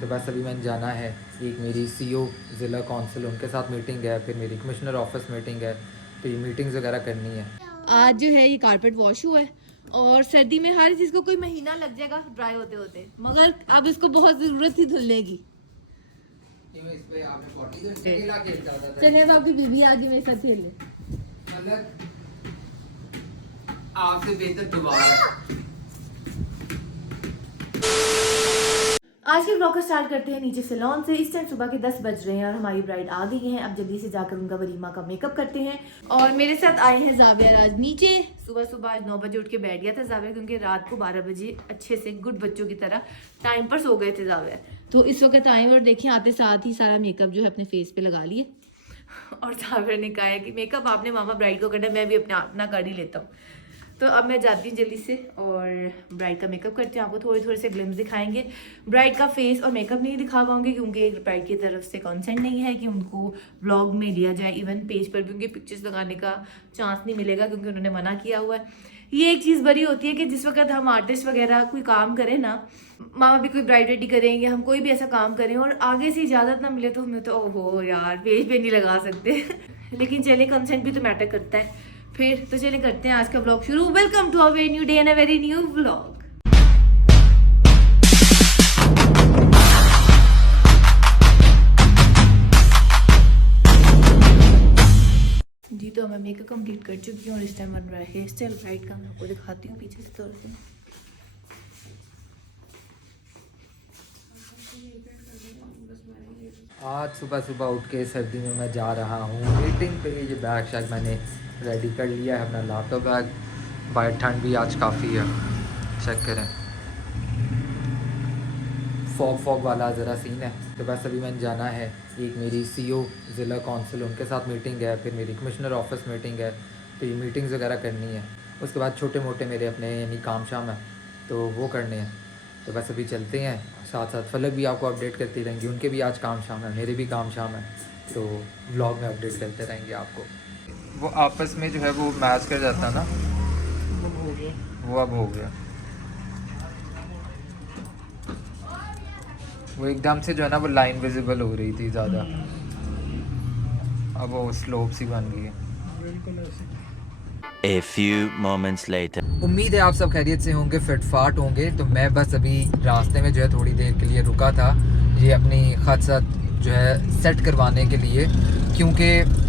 तो बस अभी मैंने जाना है, एक मेरी सीओ ज़िला कौंसिल उनके साथ मीटिंग है, फिर मेरी कमिश्नर ऑफिस मीटिंग है, तो ये मीटिंग्स वगैरह करनी है। आज जो है ये कारपेट वॉश हुआ है और सर्दी में हर चीज को कोई महीना लग जाएगा ड्राई होते होते, मगर अब इसको बहुत जरूरत थी धुलने की। चलिए अब आपकी बीबी आ गई मेरे साथ खेलने। मतलब आपसे बेहतर दोबारा। आज के ब्लॉग को स्टार्ट करते हैं नीचे सैलून से। इस टाइम सुबह के 10 बज रहे हैं और हमारी ब्राइड आ गई हैं। अब जल्दी से जाकर उनका वलीमा का मेकअप करते हैं। और मेरे साथ आए हैं जाविया आज नीचे। सुबह सुबह आज 9 बजे उठ के बैठ गया था जाविया, क्योंकि रात को 12 बजे अच्छे से गुड बच्चों की तरह टाइम पर सो गए थे जाविया। तो इस वक्त आए और देखें आते साथ ही सारा मेकअप जो है अपने फेस पे लगा लिए। और जाविया ने कहा है कि मेकअप आपने मामा ब्राइड को करना, मैं भी अपना कर ही लेता हूँ। तो अब मैं जाती हूँ जल्दी से और ब्राइड का मेकअप करते हैं। आपको थोड़े थोड़े से ग्लिम्स दिखाएंगे। ब्राइड का फेस और मेकअप नहीं दिखा पाऊंगी क्योंकि ब्राइड की तरफ से कंसेंट नहीं है कि उनको व्लॉग में लिया जाए। इवन पेज पर भी उनकी पिक्चर्स लगाने का चांस नहीं मिलेगा क्योंकि उन्होंने मना किया हुआ है। ये एक चीज़ बड़ी होती है कि जिस वक्त हम आर्टिस्ट वगैरह कोई काम करें ना, मामा भी कोई ब्राइड रेडी करेंगे, हम कोई भी ऐसा काम करें और आगे से इजाज़त ना मिले तो हमें तो ओहो यार पेज पे नहीं लगा सकते। लेकिन चलिए कंसेंट भी तो मैटर करता है। फिर तो चलिए करते हैं आज का व्लॉग शुरू। Welcome to a very new day and a very new vlog. जी तो मैं मेकअप कंप्लीट कर चुकी हूँ और इस टाइम बन रहा है हेयर स्टाइल ब्राइड का। मैं आपको दिखाती हूँ पीछे से थोड़ा सा। आज सुबह सुबह उठ के सर्दी में मैं जा रहा हूँ मीटिंग पे। ये बैग शायद मैंने रेडी कर लिया है, अपना लैपटॉप बैग। बाहर ठंड भी आज काफ़ी है, चेक करें, फॉग वाला ज़रा सीन है। तो बस अभी मैंने जाना है, एक मेरी सीओ ज़िला कौंसिल उनके साथ मीटिंग है, फिर मेरी कमिश्नर ऑफिस मीटिंग है, तो ये मीटिंग्स वगैरह करनी है। उसके बाद छोटे मोटे मेरे अपने यानी काम शाम है तो वो करने हैं। तो बस अभी चलते हैं, साथ साथ फलक भी आपको अपडेट करती रहेंगी, उनके भी आज काम शाम है, मेरे भी काम शाम है, तो व्लॉग में अपडेट करते रहेंगे आपको। वो आपस में जो है वो मैच कर जाता ना, वो अब हो गया। वो एकदम से जो है ना वो लाइन विजिबल हो रही थी ज़्यादा, अब वो स्लोप सी बन गई है। A few moments later. उम्मीद है आप सब खैरियत से होंगे, फिटफाट होंगे। तो मैं बस अभी रास्ते में जो है थोड़ी देर के लिए रुका था, ये अपनी खत सत जो है सेट करवाने के लिए, क्योंकि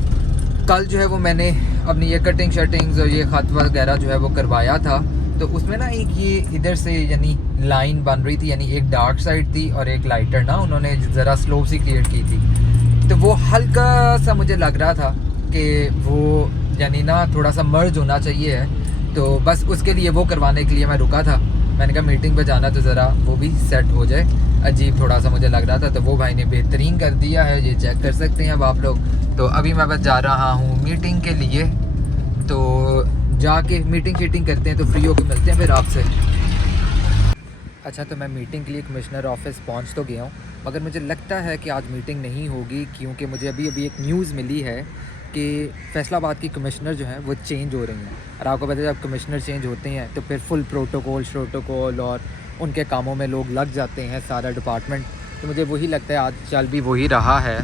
कल जो है वो मैंने अपनी ये कटिंग शटिंग्स और ये ख़त वगैरह जो है वो करवाया था। तो उसमें ना एक ये इधर से यानी लाइन बन रही थी, यानी एक डार्क साइड थी और एक लाइटर ना उन्होंने ज़रा स्लोप सी क्रिएट की थी। तो वो हल्का सा मुझे लग रहा था कि वो यानी ना थोड़ा सा मर्ज होना चाहिए है। तो बस उसके लिए वो करवाने के लिए मैं रुका था। मैंने कहा मीटिंग पे जाना तो ज़रा वो भी सेट हो जाए, अजीब थोड़ा सा मुझे लग रहा था। तो वो भाई ने बेहतरीन कर दिया है, ये चेक कर सकते हैं अब आप लोग। तो अभी मैं बस जा रहा हूँ मीटिंग के लिए, तो जाके मीटिंग शीटिंग करते हैं, तो फ्री होकर मिलते हैं फिर आपसे। अच्छा, तो मैं मीटिंग के लिए कमिश्नर ऑफिस पहुँच तो गया हूँ, मगर मुझे लगता है कि आज मीटिंग नहीं होगी, क्योंकि मुझे अभी एक न्यूज़ मिली है कि फैसलाबाद की कमिश्नर जो है वो चेंज हो रही हैं। और आपको पता है जब कमिश्नर चेंज होते हैं तो फिर फुल प्रोटोकॉल और उनके कामों में लोग लग जाते हैं, सारा डिपार्टमेंट। तो मुझे वही लगता है आज चल भी वही रहा है,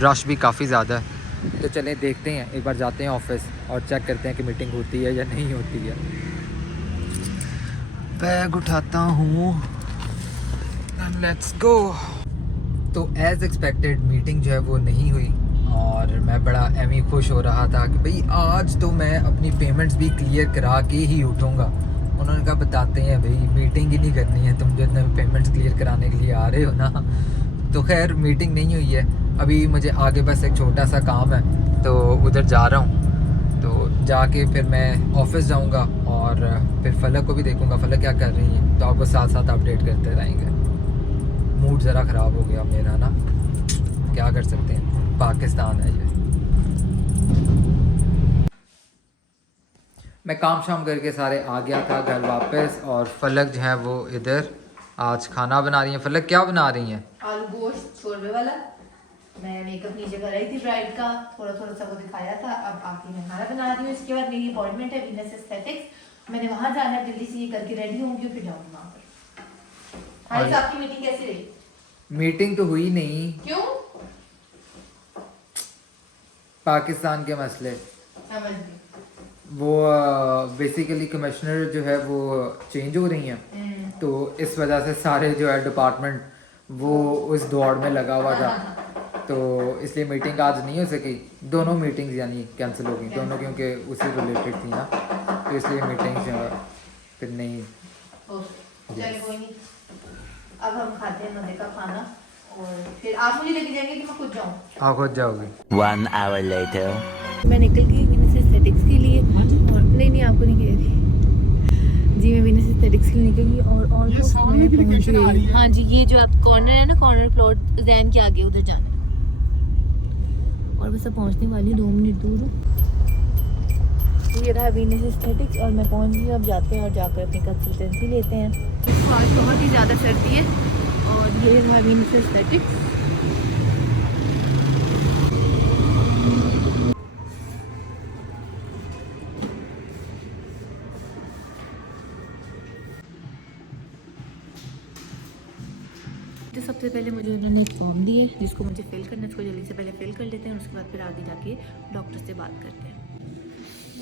रश भी काफ़ी ज़्यादा है। तो चलें देखते हैं, एक बार जाते हैं ऑफिस और चेक करते हैं कि मीटिंग होती है या नहीं होती है। बैग उठाता हूँ, लेट्स गो। तो एज़ एक्सपेक्टेड मीटिंग जो है वो नहीं हुई और मैं बड़ा एमी खुश हो रहा था कि भाई आज तो मैं अपनी पेमेंट्स भी क्लियर करा के ही उठूँगा। उन्होंने कहा बताते हैं भाई मीटिंग ही नहीं करनी है, तुम जो इतने पेमेंट्स क्लियर कराने के लिए आ रहे हो ना। तो खैर मीटिंग नहीं हुई है, अभी मुझे आगे बस एक छोटा सा काम है तो उधर जा रहा हूँ। तो जाके फिर मैं ऑफिस जाऊँगा और फिर फलक को भी देखूँगा फलक क्या कर रही है, तो आपको साथ साथ अपडेट करते रहेंगे। मूड ज़रा ख़राब हो गया मेरा ना, क्या कर सकते हैं, पाकिस्तान है ये। मैं काम शाम करके सारे आ गया था घर वापस, और फलक जो है वो इधर आज खाना बना रही हैं। फलक क्या बना रही हैं? आलू गोश्त शोरबे वाला। मैं मेकअप नीचे कर रही थी ब्राइड का, थोड़ा थोड़ा सा वो दिखाया था। अब आके मैं खाना बना रही हूँ। इसके बाद मेरी अपॉइंटमेंट है वीनस एस्थेटिक्स, मैंने वहाँ जाना है, जल्दी से ये करके रेडी होंगी फिर जाऊँगी वहाँ पर। हाय, आपकी मीटिंग कैसी रही? मीटिंग तो हुई नहीं, क्यों? पाकिस्तान के मसले। समझ गई। वो बेसिकली कमिश्नर जो है वो चेंज हो रही हैं, तो इस वजह से सारे जो है डिपार्टमेंट वो उस दौड़ में लगा हुआ था, तो इसलिए मीटिंग आज नहीं हो सकी। दोनों मीटिंग्स यानी कैंसिल हो गई दोनों, क्योंकि उसी रिलेटेड थी ना, तो इसलिए मीटिंग जो है फिर नहीं। चलो कोई नहीं, अब हम खाते हैं मजे का खाना और फिर आप मुझे लेके जाएंगे कि मैं खुद जाऊँ? आप खुद जाओगे। 1 hour later. मैं निकल गई वीनस एस्थेटिक्स के लिए, और नहीं आपको नहीं कह रही जी, मैं वीनस एस्थेटिक्स के लिए निकल गई और ऑलमोस्ट मैं पहुंच गई। हाँ जी, ये जो आप कॉर्नर है ना, कॉर्नर प्लॉट जैन के आगे उधर जाना, और बस अब पहुंचने वाली 2 मिनट दूर हूँ। ये रहा वीनस एस्थेटिक्स और मैं पहुंच गई। अब जाते हैं और जाकर अपनी कंसल्टेंसी लेते हैं। आज बहुत ही ज़्यादा सर्दी है और ये रहा वीनस एस्थेटिक्स। तो सबसे पहले मुझे उन्होंने एक फॉर्म दी है जिसको मुझे फिल करना है, इसको जल्दी से पहले फिल कर लेते हैं और उसके बाद फिर आगे जाके डॉक्टर से बात करते हैं।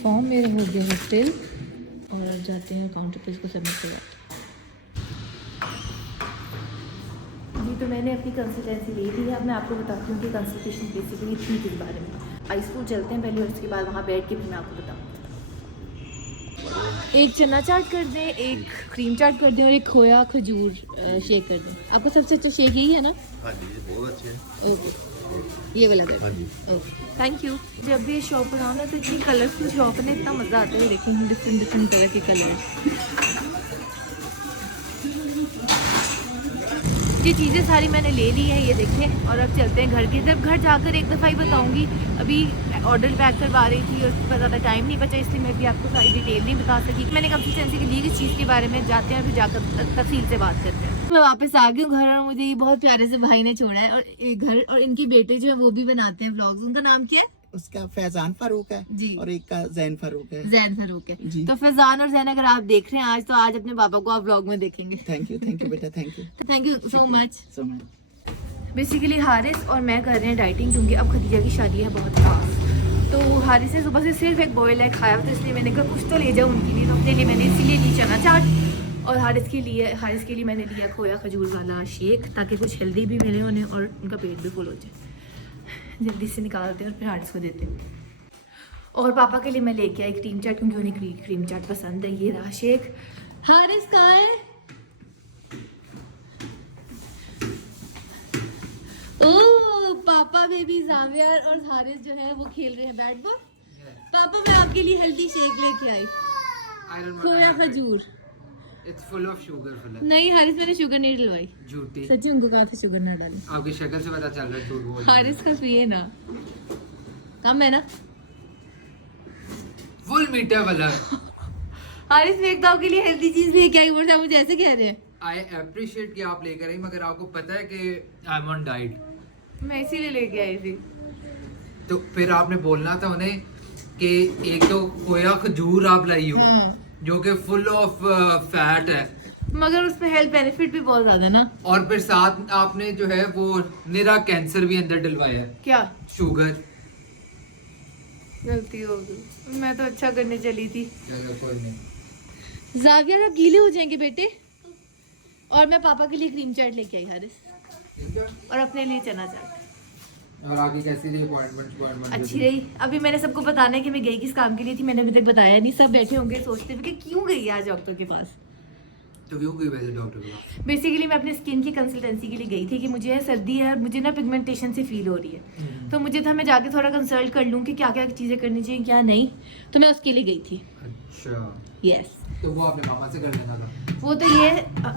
फॉर्म मेरा हो गया है फिल और अब जाते हैं काउंटर पे इसको सबमिट करवाते हैं। जी, तो मैंने अपनी कंसल्टेंसी ले ली है। अब मैं आपको बताती हूँ कि कंसल्टेशन बेसिकली थी किस बारे में। हाई स्कूल चलते हैं पहले और उसके बाद वहाँ बैठ के फिर मैं आपको बताऊँ। एक चना चाट कर दें, एक क्रीम चाट कर दें और एक खोया खजूर शेक कर दें। आपको सबसे अच्छा शेक यही है ना? हाँ जी, बहुत अच्छे हैं। ओके, ये वाला कर हाँ जी। Okay, thank you. जब भी शॉप पर आना तो इतनी कलरफुल शॉप है, इतना मज़ा आता है। देखें डिफरेंट डिफरेंट तरह के कलर। ये चीज़ें सारी मैंने ले ली है, ये देखें। और अब चलते हैं घर की तरफ। घर जाकर एक दफ़ा ही बताऊंगी, अभी ऑर्डर पैक करवा रही थी और उसके बाद ज़्यादा टाइम नहीं बचा, इसलिए मैं भी आपको सारी डिटेल नहीं बता सकी। मैंने कंसिस्टेंसी ली इस चीज़ के बारे में। जाते हैं फिर जाकर तफसील से बात करते हैं। मैं वापस आ गई हूँ घर और मुझे ये बहुत प्यारे से भाई ने छोड़ा है, और एक घर और इनकी बेटे जो है वो भी बनाते हैं व्लॉग्स। उनका नाम क्या है? उसका फैजान फारूक है जी। और एक का जैन फारूक है। जैन फारूक है जी। तो फैजान और जैन अगर आप देख रहे हैं आज, तो आज अपने पापा को आप व्लॉग में देखेंगे। थैंक यू बेटा, thank you so much. So much. Basically Haris और मैं कर रहे हैं डाइटिंग, क्योंकि अब खदीजा की शादी है बहुत खास। तो हारिस ने सुबह से सिर्फ एक बॉयल एग खाया, तो इसलिए मैंने कहा कुछ तो ले जाऊँ उनके लिए। तो अपने लिए मैंने इसीलिए ली चना चाट और हारिस के लिए मैंने लिया खोया खजूर वाला शेक, ताकि कुछ हेल्दी भी मिले उन्हें और उनका पेट भी फुल हो जाए। जल्दी से निकालते हैं और फिर हारिस को देते हैं। और पापा के लिए मैं लेके आई क्रीम चाट, क्योंकि उन्हें क्रीम चाट पसंद है। ये रहा शेक। हारिस कहाँ है? ओ पापा, बेबी जावियर और हारिस जो है वो खेल रहे हैं बैट बॉल। पापा, मैं आपके लिए हेल्दी शेक लेके आई, खोया खजूर। It's full of sugar. नहीं हारिस, मैंने शुगर नहीं डलवाई। झूठी। सच्ची उनको कहा था शुगर ना डालें। आपकी शक्ल से पता चल रहा है झूठ बोल रहे हैं। हारिस का पिए ना, कम है ना। फुल मीठा वाला। हारिस मैं एक तो आपके लिए हेल्दी चीज लेके आई, और आप मुझे ऐसे कह रहे हैं। आई अप्रिशिएट कि आप लेकर आई, मगर आपको पता है कि आई एम ऑन डाइट। मैं इसीलिए लेके आई थी। तो फिर आपने बोलना था उन्हें कि एक तो खोया खजूर आप लाई हो, जो कि फुल ऑफ फैट है, मगर उसमें हेल्थ बेनिफिट भी बहुत ज्यादा ना। और फिर साथ आपने जो है वो निरा कैंसर भी अंदर डलवाया है। क्या? शुगर। गलती हो गई, मैं तो अच्छा करने चली थी। चलो कोई नहीं। जावियर आप गीले हो जाएंगे बेटे। और मैं पापा के लिए क्रीम चाट लेके आई हारिस, ठीक है। और अपने लिए चना चाट। और आगे कैसी रही अपॉइंटमेंट? अच्छी रही। अभी मैंने सबको बताना है कि मैं गई किस काम के लिए थी, मैंने अभी तक बताया नहीं। सब बैठे होंगे सोचते हुए कि क्यों गई आज डॉक्टर के पास। तो क्यों गई वैसे डॉक्टर के पास? बेसिकली मैं अपने स्किन की कंसल्टेंसी के लिए गई थी कि मुझे है सर्दी है और मुझे ना पिगमेंटेशन से फील हो रही है, तो मुझे था मैं जाके थोड़ा कंसल्ट कर लूँ कि क्या क्या चीज़ें करनी चाहिए क्या नहीं, तो मैं उसके लिए गई थी। अच्छा। यस। तो वो आपने मामा से कर लेना था। वो तो ये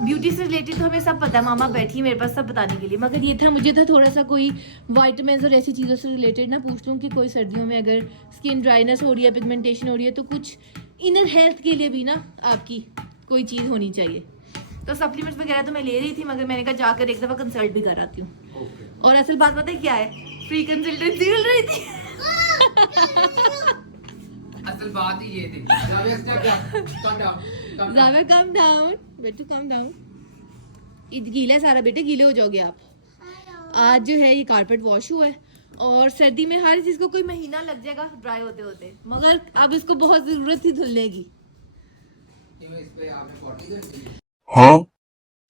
ब्यूटी से रिलेटेड तो हमें सब पता है, मामा बैठी मेरे पास सब बताने के लिए, मगर ये था मुझे था थोड़ा सा कोई वाइटमिन्स और ऐसी चीज़ों से रिलेटेड ना पूछ लूँ कि कोई सर्दियों में अगर स्किन ड्राइनेस हो रही है, पिगमेंटेशन हो रही है, तो कुछ इनर हेल्थ के लिए भी ना आपकी कोई चीज़ होनी चाहिए। तो सप्लीमेंट्स वगैरह तो मैं ले रही थी, मगर मैंने कहा जाकर एक दफ़ा कंसल्ट भी कर आती हूँ। और असल बात पता है क्या है, फ्री कंसल्टेंसी मिल रही थी। असल बात ही ये थी। जाविया कम डाउन बेटू, कम डाउन। गीला है सारा बेटे, गीले हो जाओगे आप। आज जो है ये कारपेट वॉश हुआ है और सर्दी में हर चीज़ को कोई महीना लग जाएगा ड्राई होते होते, मगर अब इसको बहुत ज़रूरत थी धुलने की।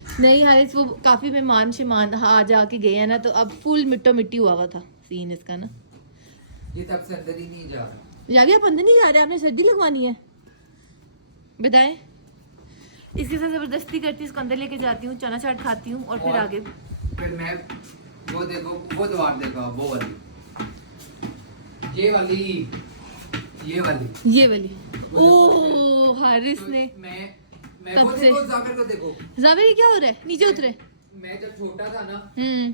नहीं हारिस, वो काफ़ी मेहमान शेमान आ जा के गए हैं ना, तो अब फुल मिट्टो मिट्टी हुआ हुआ था सीन इसका ना। ये तब से अंदर ही नहीं जा रहा। जाके आप अंदर नहीं जा रहे, आपने सर्दी लगवानी है, बताएं। इसके साथ ज़बरदस्ती करती हूँ, इसको अंदर लेके जाती हूँ, चना चाट खाती हूँ और फिर आगे फिर मैं वो देखो, वो द्वार देखो, वो वाली, ये वाली, ये वाली, ये वाली। ओ हारिस ने मैं कब वो से? देखो, जाकिर को देखो। जावेद ये क्या हो रहा है, नीचे उतरे। मैं जब छोटा था ना,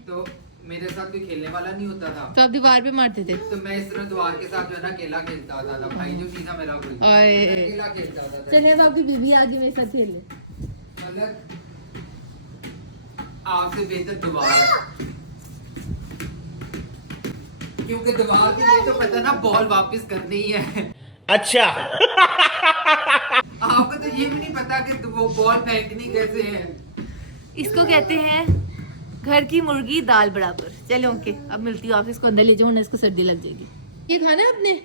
तो मेरे साथ कोई खेलने वाला नहीं होता था, आप दीवार पे मारते थे। तो मैं इस तरह द्वार के साथ जो है ना अकेला खेलता होता था। भाई जो चीज़ा मेरा कोई, आए। मैं अकेला खेलता होता था। चलिए अब आपकी बीबी आ गई मेरे साथ खेल ले। मतलब आपसे बेहतर दीवार है, क्योंकि दीवार के लिए तो पता ना बॉल वापस करनी ही है। अच्छा। आपको तो ये भी नहीं पता कि वो बॉल फेंकनी कैसे है। इसको कहते हैं घर की मुर्गी दाल बराबर। चलो ओके, अब मिलती हूँ, ऑफिस को अंदर ले जाओ ना, इसको सर्दी लग जाएगी। ये खाना है आपने?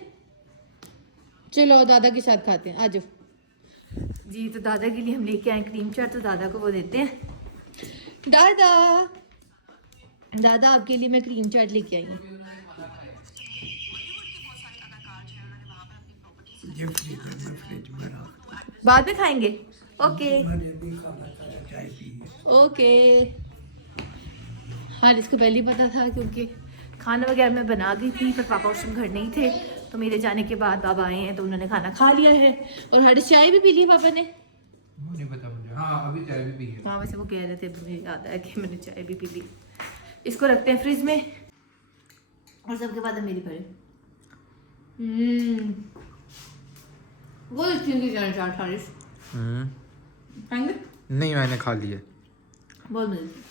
चलो दादा के साथ खाते हैं, आ जाओ जी। तो दादा के लिए हम लेके आए क्रीम चाट, तो दादा को वो देते हैं। दादा दादा आपके लिए मैं क्रीम चाट लेके आई हूँ। बाद में खाएंगे, ओके ओके। हाँ इसको पहले ही पता था, क्योंकि खाना वगैरह मैं बना गई थी, पर पापा उस समय घर नहीं थे, तो मेरे जाने के बाद बाबा आए हैं तो उन्होंने खाना खा लिया है। और हर चाय भी पी ली पापा ने। नहीं पता मुझे। हाँ अभी चाय भी पी है। हाँ वैसे वो कह रहे थे, मुझे याद है कि मैंने चाय भी पी ली। इसको रखते हैं फ्रिज में और सबके बाद है मेरी भरे। वो की जाना चाट हारिस खाएंगे? नहीं मैंने खा लिया। बहुत मजे।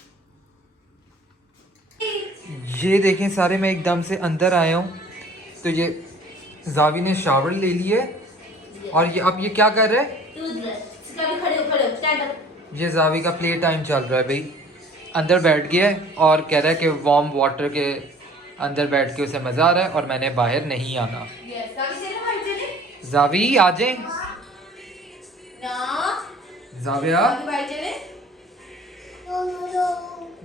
ये देखें सारे, मैं एकदम से अंदर आया हूँ तो ये जावी ने शावर ले लिए और ये अब ये क्या कर रहे हैं? ये जावी का प्ले टाइम चल रहा है भाई। अंदर बैठ गया है और कह रहा है कि वार्म वाटर के अंदर बैठ के उसे मज़ा आ रहा है और मैंने बाहर नहीं आना। जावी आ जाए। जाविया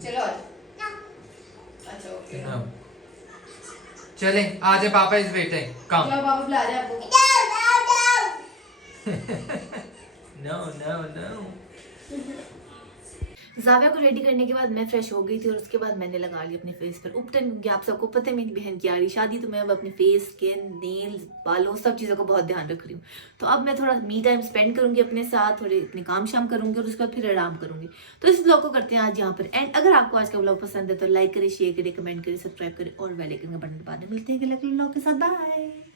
चलो चले आ जाए, पापा इस बेटे काम। पापा बुला रहे हैं आपको। No, no, no. जाविया को रेडी करने के बाद मैं फ्रेश हो गई थी और उसके बाद मैंने लगा ली अपने फेस पर उपटन, क्योंकि आप सबको पता है मेरी बहन की आ रही शादी, तो मैं अब अपने फेस, स्किन, नेल्स, बालों, सब चीज़ों को बहुत ध्यान रख रही हूँ। तो अब मैं थोड़ा मी टाइम स्पेंड करूँगी अपने साथ, थोड़े अपने काम शाम करूँगी और उसके बाद फिर आराम करूँगी। तो इस ब्लॉग को करते हैं आज यहाँ पर एंड। अगर आपको आज का ब्लॉग पसंद है तो लाइक करें, शेयर करें, कमेंट करें, सब्सक्राइब करें और बेल आइकन का बटन दबा दें। मिलते हैं अगले ब्लॉग के साथ, बाय।